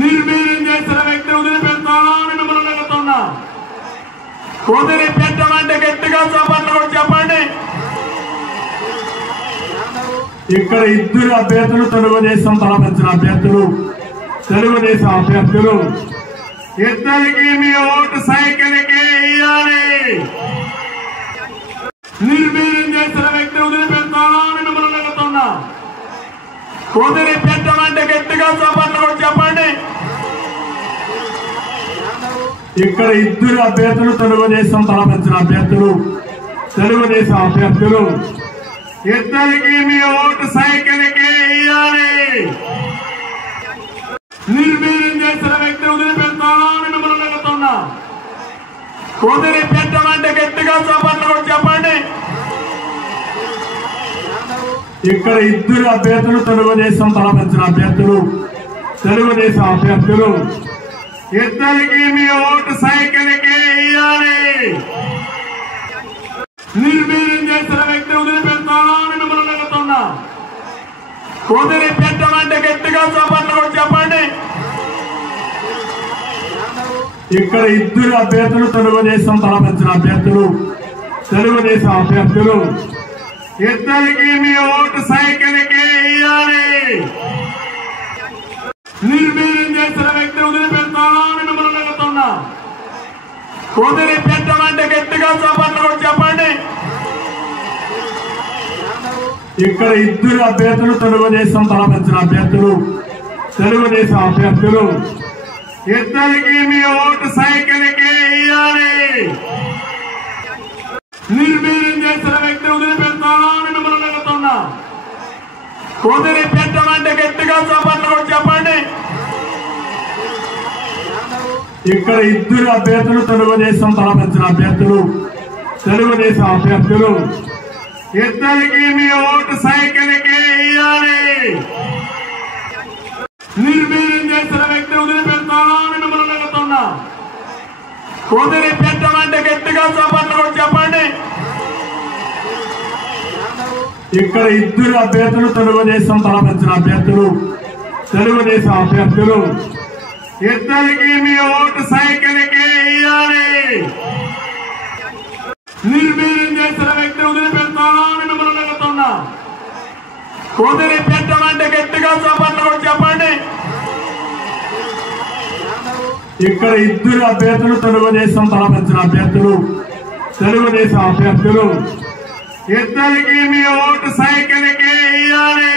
నిర్వీర్యం చేసిన వ్యక్తి వదిలిపెడతానని మిమ్మల్ని అడుగుతున్నా. వదిలిపెట్టమంటే గట్టిగా చప్పట్లు కూడా చెప్పండి. ఇక్కడ ఇద్దరు అభ్యర్థులు తెలుగుదేశం తలపించిన అభ్యర్థులు, తెలుగుదేశం అభ్యర్థులు. ఇద్దరికి మీ ఓటు సైకిల్కి ఇయ్యాలి. నిర్వీర్యం చేసిన వ్యక్తి వదిలిపెడతానని మిమ్మల్ని అడుగుతున్నా. వదిలిపెట్టమంటే గట్టిగా చప్పట్లు కూడా చెప్పండి. ఇక్కడ ఇద్దరు అభ్యర్థులు తెలుగుదేశం తలపించిన అభ్యర్థులు, తెలుగుదేశం అభ్యర్థులు. ఇద్దరికి మీ ఓటు సైకిల్కి ఇయ్యాలి. నిర్వీర్యం చేసిన వ్యక్తి వదిలిపెడతానని మిమ్మల్ని అడుగుతున్నా. వదిలిపెట్టమంటే గట్టిగా చప్పట్లు కూడా చెప్పండి. ఇక్కడ ఇద్దరు అభ్యర్థులు తెలుగుదేశం తలపించిన అభ్యర్థులు, తెలుగుదేశం అభ్యర్థులు. ఇద్దరికి మీ ఓటు సైకిల్కి ఇయ్యాలి. నిర్వీర్యం చేసిన వ్యక్తి వదిలిపెడతానని మిమ్మల్ని అడుగుతున్నా. వదిలిపెట్టమంటే గట్టిగా చప్పట్లు కూడా చెప్పండి. ఇక్కడ ఇద్దరు అభ్యర్థులు తెలుగుదేశం తలపించిన అభ్యర్థులు, తెలుగుదేశం అభ్యర్థులు. ఇద్దరికి మీ ఓటు సైకిల్కి ఇయ్యాలి. నిర్వీర్యం చేసిన వ్యక్తి వదిలిపెడతానని మిమ్మల్ని అడుగుతున్నా. వదిలిపెట్టమంటే గట్టిగా చప్పట్లు కూడా చెప్పండి. ఇక్కడ ఇద్దరు అభ్యర్థులు తెలుగుదేశం తలపించిన అభ్యర్థులు, తెలుగుదేశం అభ్యర్థులు. ఇద్దరికి మీ ఓటు సైకిల్కి ఇయ్యాలి. నిర్వీర్యం చేసిన వ్యక్తి వదిలిపెడతానని మిమ్మల్ని అడుగుతున్నా. వదిలిపెట్టమంటే గట్టిగా చప్పట్లు కూడా చెప్పండి. ఇక్కడ ఇద్దరు అభ్యర్థులు తెలుగుదేశం తలపించిన అభ్యర్థులు, తెలుగుదేశం అభ్యర్థులు. ఇద్దరికి మీ ఓటు సైకిల్కి ఇయ్యాలి. నిర్వీర్యం చేసిన వ్యక్తి వదిలిపెడతానని మిమ్మల్ని అడుగుతున్నా. వదిలిపెట్టమంటే గట్టిగా చప్పట్లు కూడా చెప్పండి. ఇక్కడ ఇద్దరు అభ్యర్థులు తెలుగుదేశం తలపించిన అభ్యర్థులు, తెలుగుదేశం అభ్యర్థులు. ఇద్దరికి మీ ఓటు సైకిల్కి ఇయ్యాలి. నిర్వీర్యం చేసిన వ్యక్తి వదిలిపెడతానని మిమ్మల్ని అడుగుతున్నా. వదిలిపెట్టమంటే గట్టిగా చప్పట్లు కూడా చెప్పండి. ఇక్కడ ఇద్దరు అభ్యర్థులు తెలుగుదేశం తలపించిన అభ్యర్థులు, తెలుగుదేశం అభ్యర్థులు. ఇద్దరికి మీ ఓటు సైకిల్కి ఇయ్యాలి.